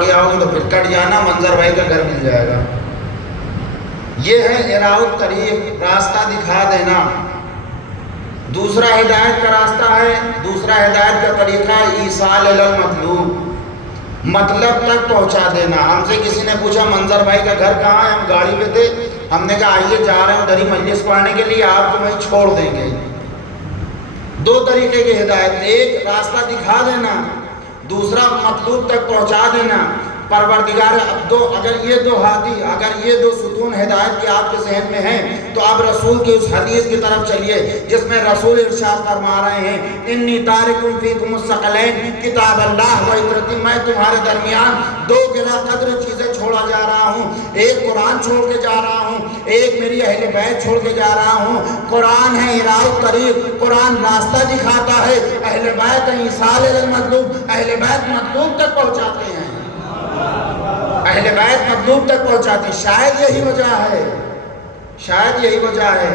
کے آؤ گے تو پھر کٹ جانا، منظر بھائی کا گھر مل جائے گا۔ یہ ہے اراء الطریق، راستہ دکھا دینا۔ دوسرا ہدایت کا راستہ ہے، دوسرا ہدایت کا طریقہ ایصال الی المطلوب، مطلب تک پہنچا دینا۔ ہم سے کسی نے پوچھا منظر بھائی کا گھر کہاں ہے، ہم گاڑی پہ تھے، ہم نے کہا آئیے جا رہے ہیں ادھر ہی مجلس پڑھنے کے لیے، آپ کو وہیں چھوڑ دیں گے۔ دو طریقے کی ہدایت، ایک راستہ دکھا دینا، دوسرا مطلوب تک پہنچا دینا۔ پروردگار اب اگر یہ دو ہادی، اگر یہ دو ستون ہدایت کے آپ کے ذہن میں ہیں تو آپ رسول کی اس حدیث کی طرف چلیے جس میں رسول ارشاد فرما رہے ہیں انی تارک فیکم الثقلین کتاب اللہ و عترتی، میں تمہارے درمیان دو گراں قدر چیزیں چھوڑا جا رہا ہوں، ایک قرآن چھوڑ کے جا رہا ہوں، ایک میری اہل بیت چھوڑ کے جا رہا ہوں۔ قرآن ہے اراء الطریق، قرآن راستہ دکھاتا ہے، اہل بیت ہے ایصال الی المطلوب، اہل بیت مطلوب تک پہنچاتے ہیں، اہل بیت مطلوب تک پہنچاتے ہیں۔ شاید یہی وجہ ہے، شاید یہی وجہ ہے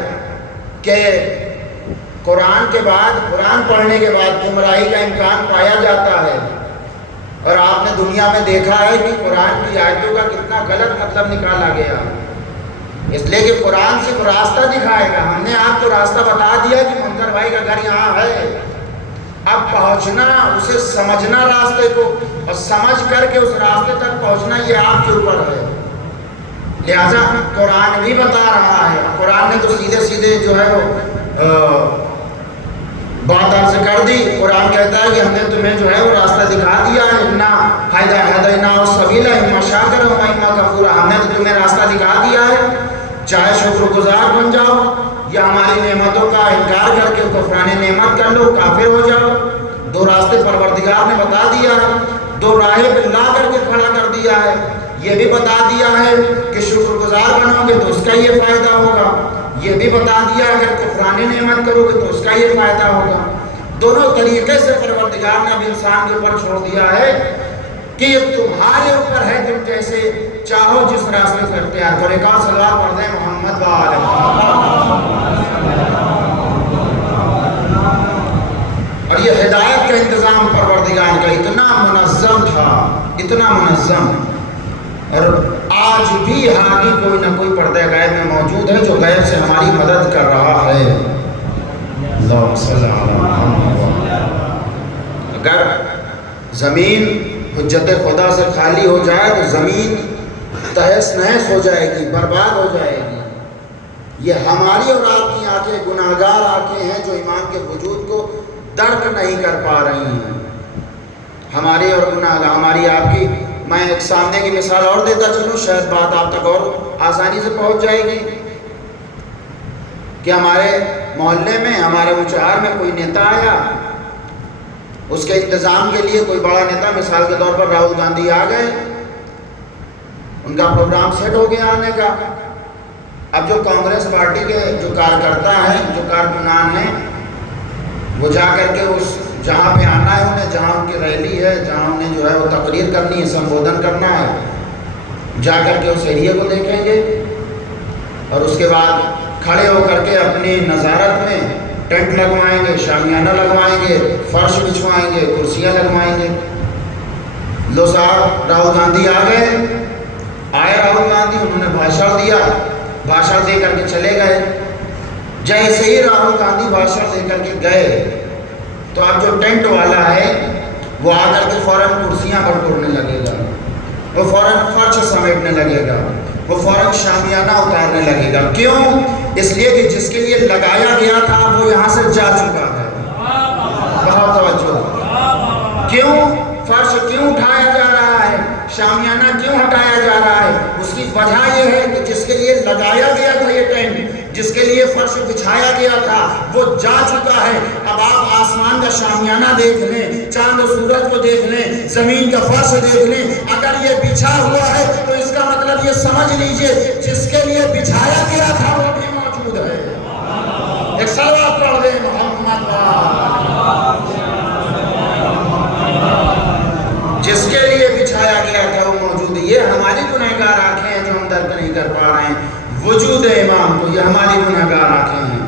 کہ قرآن کے بعد، قرآن پڑھنے کے بعد گمراہی کا امکان پایا جاتا ہے، اور آپ نے دنیا میں دیکھا ہے کہ قرآن کی آیتوں کا کتنا غلط مطلب نکالا گیا، اس لیے کہ قرآن صرف راستہ دکھائے گا۔ ہم نے آپ کو راستہ بتا دیا کہ منظر بھائی کا گھر یہاں ہے، اب پہنچنا، اسے سمجھنا راستے کو، اور سمجھ کر کے اس راستے تک پہنچنا یہ آپ کے اوپر ہے۔ لہٰذا قرآن بھی بتا رہا ہے، قرآن نے تو سیدھے سیدھے جو ہے وہ بات آپ سے کر دی۔ قرآن کہتا ہے کہ ہم نے تمہیں جو ہے وہ راستہ دکھا دیا ہے، انا ہدیناہ السبیل اما شاکرا و اما کفورا، ہم نے تو تمہیں راستہ دکھا دیا ہے، چاہے شکر گزار بن جاؤ یا ہماری نعمتوں کا انکار کر کے کفران نعمت کر لو، کافر ہو جاؤ۔ دو راستے پروردگار نے بتا دیا ہے، دو راہیں لا کر کے کھڑا کر دیا ہے۔ یہ بھی بتا دیا ہے کہ شکر گزار بنو گے تو اس کا یہ فائدہ ہوگا، یہ بھی بتا دیا ہے اگر کفران نعمت کرو گے تو اس کا یہ فائدہ ہوگا۔ دونوں طریقے سے پروردگار نے اب انسان کے اوپر چھوڑ دیا ہے کہ یہ تمہارے اوپر ہے، تم جیسے چاہو جس راستے سے اختیار کرو۔ ایک اور صلوات پڑھ دیں محمد و آل محمد۔ اور یہ ہدایت کا انتظام پروردگار کا اتنا منظم تھا، اتنا منظم، اور آج بھی ہادی کوئی نہ کوئی پردہ غیب میں موجود ہے جو غیب سے ہماری مدد کر رہا ہے۔ اللہم صلی علی محمد۔ اگر زمین حجت خدا سے خالی ہو جائے تو زمین تہس نہس ہو جائے گی، برباد ہو جائے گی۔ یہ ہماری اور آپ کی آنکھیں گناہگار آنکھیں ہیں جو ایمان کے وجود کو درک نہیں کر پا رہی ہیں، ہماری اور گناہ، ہماری آپ کی۔ میں ایک سامنے کی مثال اور دیتا چلوں، شاید بات آپ تک اور آسانی سے پہنچ جائے گی، کہ ہمارے محلے میں، ہمارے اونچہار میں کوئی نیتا آیا، اس کے انتظام کے لیے کوئی بڑا نیتا، مثال کے طور پر راہل گاندھی آ گئے، ان کا پروگرام سیٹ ہو گیا آنے کا۔ اب جو کانگریس پارٹی کے جو کارکرتا ہیں، جو کارکنان ہیں، وہ جا کر کے اس جہاں پہ آنا ہے انہیں، جہاں ان کی ریلی ہے، جہاں انہیں جو ہے وہ تقریر کرنی ہے، سمبودھن کرنا ہے، جا کر کے اس ایریے کو دیکھیں گے، اور اس کے بعد کھڑے ہو کر کے اپنی نظارت میں ٹینٹ لگوائیں گے، شامیانہ لگوائیں گے، فرش بچھوائیں گے، کرسیاں لگوائیں گے۔ لو صاحب راہل گاندھی آ گئے، آئے راہل گاندھی، انہوں نے بھاشن دیا، بھاشن دے کر کے چلے گئے۔ جیسے ہی راہل گاندھی بھاشن دے کر کے گئے تو اب جو ٹینٹ والا ہے وہ آ کر کے فوراً کرسیاں بٹورنے لگے گا، وہ فوراً فرش سمیٹنے لگے گا، وہ فوراً شامیانہ اتارنے لگے گا۔ کیوں؟ اس لیے کہ جس کے لیے لگایا گیا تھا وہ یہاں سے جا چکا ہے۔ بہت توجہ۔ کیوں فرش کیوں اٹھایا جا رہا ہے، شامیانہ کیوں ہٹایا جا رہا ہے؟ اس کی وجہ یہ ہے کہ جس کے لیے لگایا گیا تھا یہ ٹینٹ، جس کے لیے فرش بچھایا گیا تھا وہ جا چکا ہے۔ اب آپ آسمان کا شامیانہ دیکھ لیں، چاند و سورج کو دیکھ لیں، زمین کا فرش دیکھ لیں، اگر یہ بچھا ہوا ہے تو اس کا مطلب یہ سمجھ لیجئے جس کے لیے بچھایا گیا تھا وہ بھی موجود ہے۔ ایک صلوات پڑھ دیں محمد جس کے لیے بچھایا گیا تھا وہ موجود ہے۔ یہ ہماری گنہگار آنکھیں ہیں جو ہم درک نہیں کر پا رہے ہیں وجود امام کو، یہ ہماری گنہگار آنکھیں ہیں۔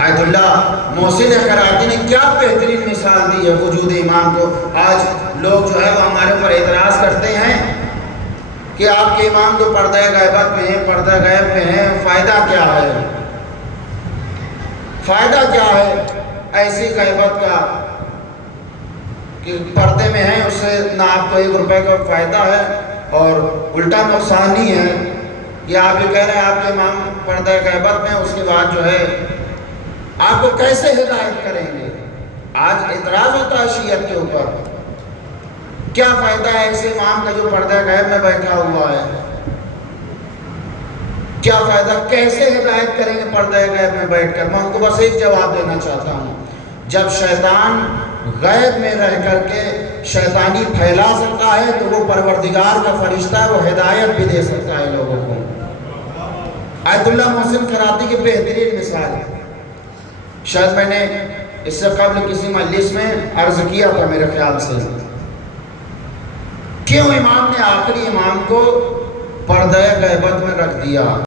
آیت اللہ محسن کراچی نے کیا بہترین مثال دی ہے وجود امام کو۔ آج لوگ جو ہے وہ ہمارے اوپر اعتراض کرتے ہیں کہ آپ کے امام تو پردہ غیبت میں ہیں، پردہ غیب میں ہیں، فائدہ کیا ہے؟ فائدہ کیا ہے ایسی غیبت کا کہ پردے میں ہیں، اس سے نہ آپ کو 1 روپے کا فائدہ ہے اور الٹا نقصان ہی ہے؟ یہ آپ یہ کہہ رہے ہیں آپ کے امام پردہ غیبت میں، اس کے بعد جو ہے آپ کو کیسے ہدایت کریں گے؟ آج اعتراض ہوتا ہے شیعت کے اوپر، کیا فائدہ ہے ایسے امام کا جو پردہ غیب میں بیٹھا ہوا ہے؟ کیا فائدہ؟ کیسے ہدایت کریں گے پردہ غیب میں بیٹھ کر؟ میں ان کو بس ایک جواب دینا چاہتا ہوں، جب شیطان غیب میں رہ کر کے شیطانی پھیلا سکتا ہے تو وہ پروردگار کا فرشتہ ہے، وہ ہدایت بھی دے سکتا ہے لوگوں کو۔ آیت اللہ محسن کراتی کی بہترین مثال ہے، شاید میں نے اس سے قبل کسی مجلس میں عرض کیا تھا میرے خیال سے، کیوں امام نے آخری امام کو پردہ غیبت میں رکھ دیا؟